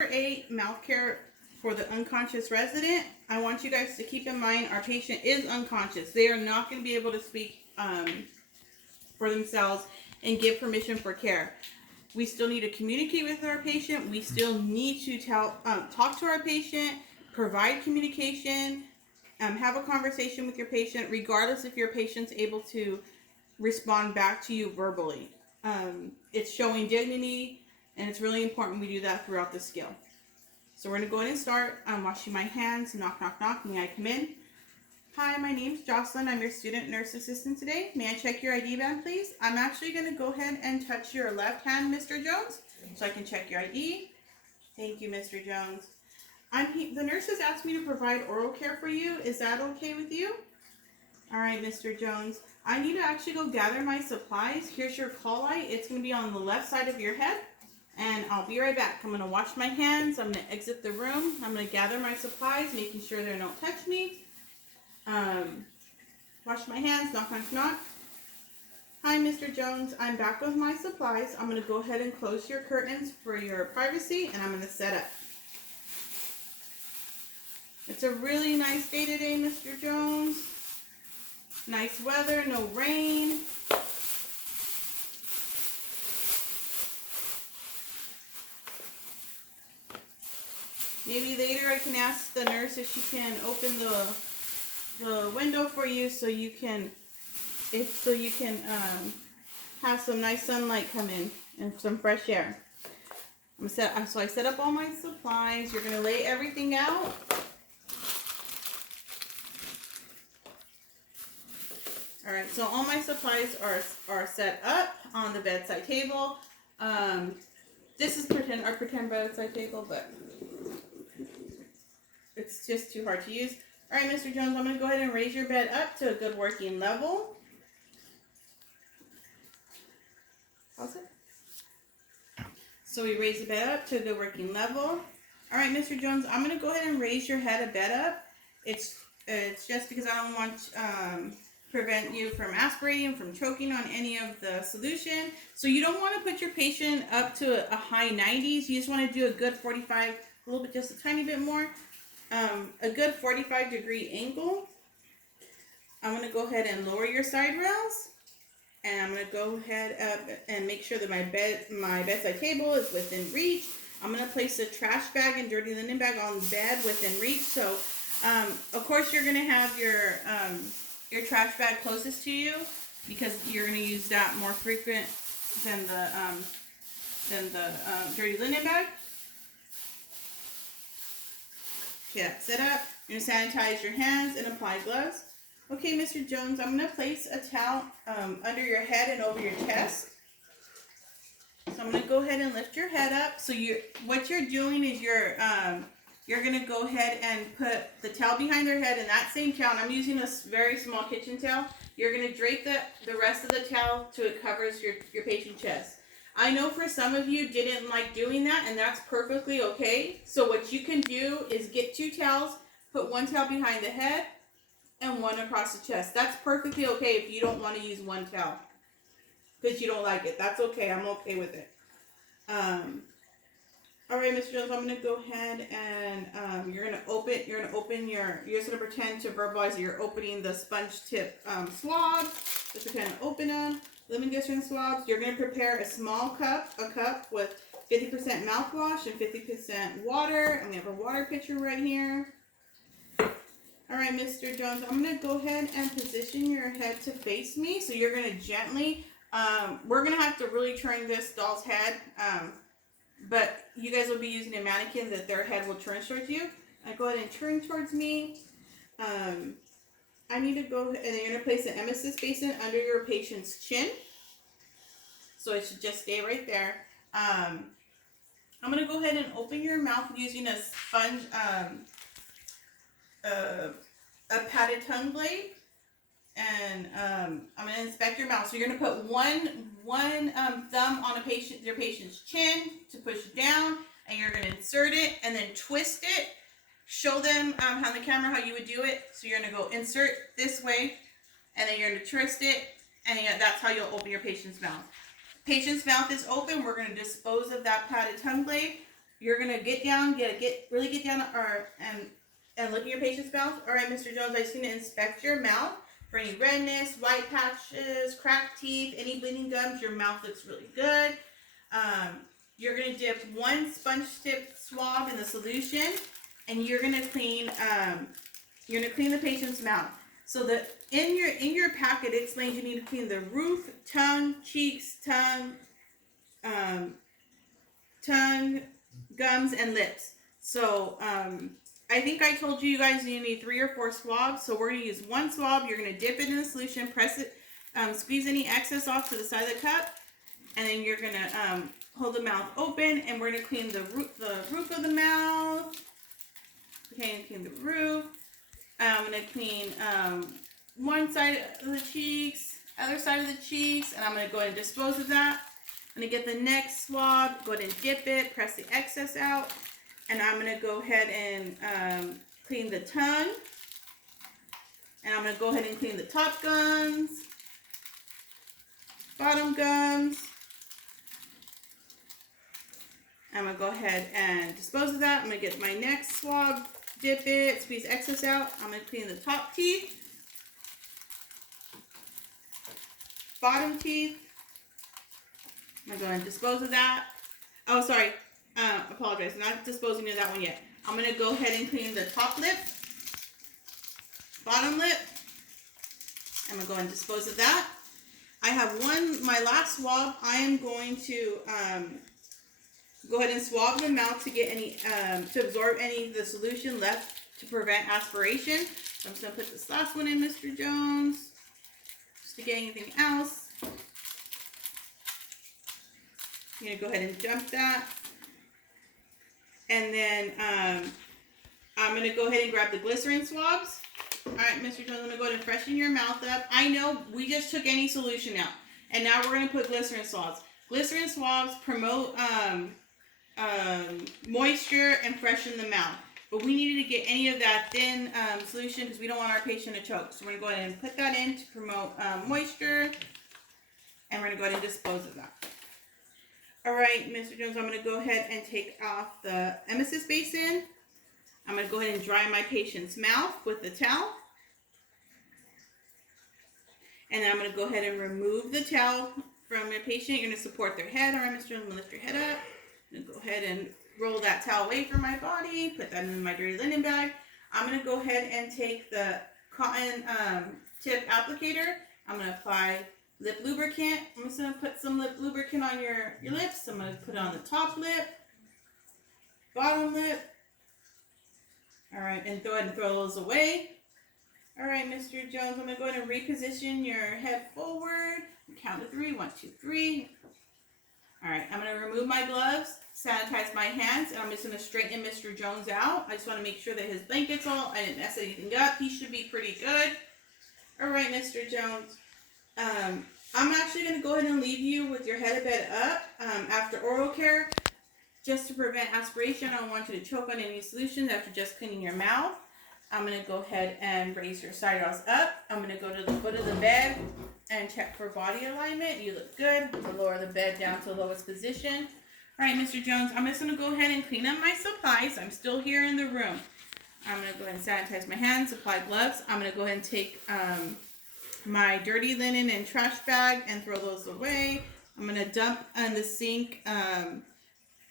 8 mouth care for the unconscious resident. I want you guys to keep in mind our patient is unconscious. They are not going to be able to speak for themselves and give permission for care. We still need to communicate with our patient. We still need to talk to our patient, provide communication, have a conversation with your patient, regardless if your patient's able to respond back to you verbally. It's showing dignity, and it's really important we do that throughout the skill. So we're going to go ahead and start. I'm washing my hands. Knock, knock, knock. May I come in? Hi, my name's Jocelyn. I'm your student nurse assistant today. May I check your ID band, please? I'm actually going to go ahead and touch your left hand, Mr. Jones, so I can check your ID. Thank you, Mr. Jones. The nurse has asked me to provide oral care for you. Is that okay with you? All right, Mr. Jones. I need to actually go gather my supplies. Here's your call light. It's going to be on the left side of your head. And I'll be right back. I'm going to wash my hands. I'm going to exit the room. I'm going to gather my supplies, making sure they don't touch me. Wash my hands. Knock, knock, knock. Hi, Mr. Jones. I'm back with my supplies. I'm going to go ahead and close your curtains for your privacy, and I'm going to set up. It's a really nice day today, Mr. Jones. Nice weather, no rain. Maybe later I can ask the nurse if she can open the window for you so you can have some nice sunlight come in and some fresh air. So I set up all my supplies. You're gonna lay everything out. All right, so all my supplies are set up on the bedside table. This is our pretend bedside table, but it's just too hard to use. All right, Mr. Jones, I'm going to go ahead and raise your bed up to a good working level. Pause it. So we raise the bed up to a good working level. All right, Mr. Jones, I'm going to go ahead and raise your head a bed up. It's just because I don't want prevent you from aspirating, from choking on any of the solution. So you don't want to put your patient up to a high 90s. You just want to do a good 45, a little bit, just a tiny bit more. A good 45-degree angle. I'm going to go ahead and lower your side rails. And I'm going to go ahead up and make sure that my bedside table is within reach. I'm going to place a trash bag and dirty linen bag on the bed within reach. So, of course, you're going to have your trash bag closest to you because you're going to use that more frequent than the dirty linen bag. Yeah, set up. You're going to sanitize your hands and apply gloves. Okay, Mr. Jones, I'm going to place a towel under your head and over your chest. So I'm going to go ahead and lift your head up. So what you're doing is you're going to go ahead and put the towel behind their head, and that same towel, and I'm using a very small kitchen towel, you're going to drape the rest of the towel so it covers your patient's chest. I know for some of you didn't like doing that, and that's perfectly okay. So what you can do is get 2 towels, put 1 towel behind the head, and 1 across the chest. That's perfectly okay if you don't want to use 1 towel because you don't like it. That's okay. I'm okay with it. All right, Mr. Jones, I'm going to go ahead and you're just going to pretend to verbalize that you're opening the sponge tip swab. Just pretend to open them. Lemon glycerin swabs. You're going to prepare a cup with 50% mouthwash and 50% water. And we have a water pitcher right here. All right, Mr. Jones, I'm going to go ahead and position your head to face me. So you're going to gently, we're going to have to really turn this doll's head, but you guys will be using a mannequin that their head will turn towards you. Go ahead and turn towards me. I need to go, and then you're going to place an emesis basin under your patient's chin. So it should just stay right there. I'm going to go ahead and open your mouth using a sponge, a padded tongue blade. And I'm going to inspect your mouth. So you're going to put one thumb on your patient's chin to push down, and you're going to insert it and then twist it. Show them on the camera how you would do it. So you're going to go insert this way, and then you're going to twist it, and that's how you'll open your patient's mouth. Patient's mouth is open. We're going to dispose of that padded tongue blade. you're gonna get down, really get down, and look at your patient's mouth. All right, Mr. Jones, I just need to inspect your mouth for any redness, white patches, cracked teeth, any bleeding gums. Your mouth looks really good. You're gonna dip one sponge tip swab in the solution, and you're gonna clean the patient's mouth. So that in your packet, it explains you need to clean the roof, tongue, cheeks, tongue, gums, and lips. So I think I told you guys you need 3 or 4 swabs. So we're gonna use one swab. You're gonna dip it in the solution, press it, squeeze any excess off to the side of the cup, and then you're gonna hold the mouth open, and we're gonna clean the roof of the mouth. Okay, clean the roof. I'm gonna clean one side of the cheeks, other side of the cheeks, and I'm gonna go ahead and dispose of that. I'm gonna get the next swab, go ahead and dip it, press the excess out, and I'm gonna go ahead and clean the tongue, and I'm gonna go ahead and clean the top gums, bottom gums. I'm gonna go ahead and dispose of that. I'm gonna get my next swab, dip it, squeeze excess out. I'm gonna clean the top teeth, bottom teeth. I'm gonna go ahead and dispose of that. Oh, sorry. Apologize. I'm not disposing of that one yet. I'm gonna go ahead and clean the top lip, bottom lip. I'm gonna go ahead and dispose of that. I have my last swab. I am going to go ahead and swab the mouth to get any, to absorb any of the solution left to prevent aspiration. So I'm just gonna put this last one in, Mr. Jones, just to get anything else. I'm gonna go ahead and dump that. And then I'm gonna go ahead and grab the glycerin swabs. All right, Mr. Jones, I'm gonna go ahead and freshen your mouth up. I know we just took any solution out, and now we're gonna put glycerin swabs. Glycerin swabs promote moisture and freshen the mouth. But we needed to get any of that thin solution because we don't want our patient to choke. So we're gonna go ahead and put that in to promote moisture, and we're gonna go ahead and dispose of that. All right, Mr. Jones, I'm gonna go ahead and take off the emesis basin. I'm gonna go ahead and dry my patient's mouth with the towel. And then I'm gonna go ahead and remove the towel from your patient. You're gonna support their head. All right, Mr. Jones, I'm gonna lift your head up. I'm gonna go ahead and roll that towel away from my body, put that in my dirty linen bag. I'm gonna go ahead and take the cotton tip applicator. I'm gonna apply lip lubricant. I'm just gonna put some lip lubricant on your lips. I'm gonna put it on the top lip, bottom lip. All right, and go ahead and throw those away. All right, Mr. Jones, I'm gonna go ahead and reposition your head forward. Count to 3, 1, 2, 3. All right, I'm gonna remove my gloves, sanitize my hands, and I'm just gonna straighten Mr. Jones out. I just wanna make sure that his blanket's all, I didn't mess anything up. He should be pretty good. All right, Mr. Jones. I'm actually gonna go ahead and leave you with your head a bed up after oral care, just to prevent aspiration. I don't want you to choke on any solutions after just cleaning your mouth. I'm gonna go ahead and raise your side rails up. I'm gonna go to the foot of the bed and check for body alignment. You look good. I'm gonna lower the bed down to the lowest position. All right, Mr. Jones, I'm just gonna go ahead and clean up my supplies. I'm still here in the room. I'm gonna go ahead and sanitize my hands, apply gloves. I'm gonna go ahead and take my dirty linen and trash bag and throw those away. I'm gonna dump in the sink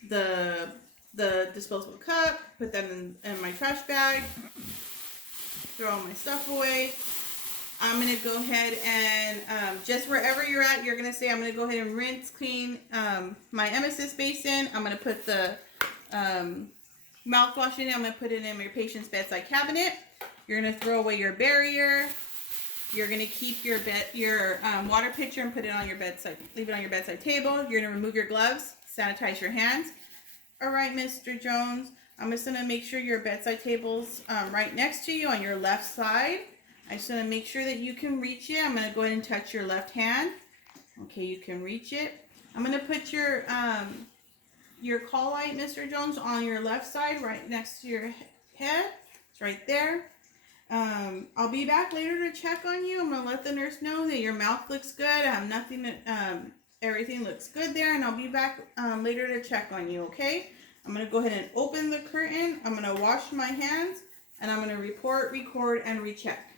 the disposable cup, put that in my trash bag, throw all my stuff away. I'm gonna go ahead and just wherever you're at, you're gonna say I'm gonna go ahead and rinse clean my emesis basin. I'm gonna put the mouthwash in it. I'm gonna put it in your patient's bedside cabinet. You're gonna throw away your barrier. You're gonna keep your water pitcher and put it on your bedside. Leave it on your bedside table. You're gonna remove your gloves, sanitize your hands. All right, Mr. Jones. I'm just gonna make sure your bedside table's right next to you on your left side. I'm just gonna make sure that you can reach it. I'm gonna go ahead and touch your left hand. Okay, you can reach it. I'm gonna put your call light, Mr. Jones, on your left side, right next to your head. It's right there. I'll be back later to check on you. I'm gonna let the nurse know that your mouth looks good. I have nothing that everything looks good there, and I'll be back later to check on you. Okay? I'm going to go ahead and open the curtain. I'm going to wash my hands, and I'm going to report, record, and recheck.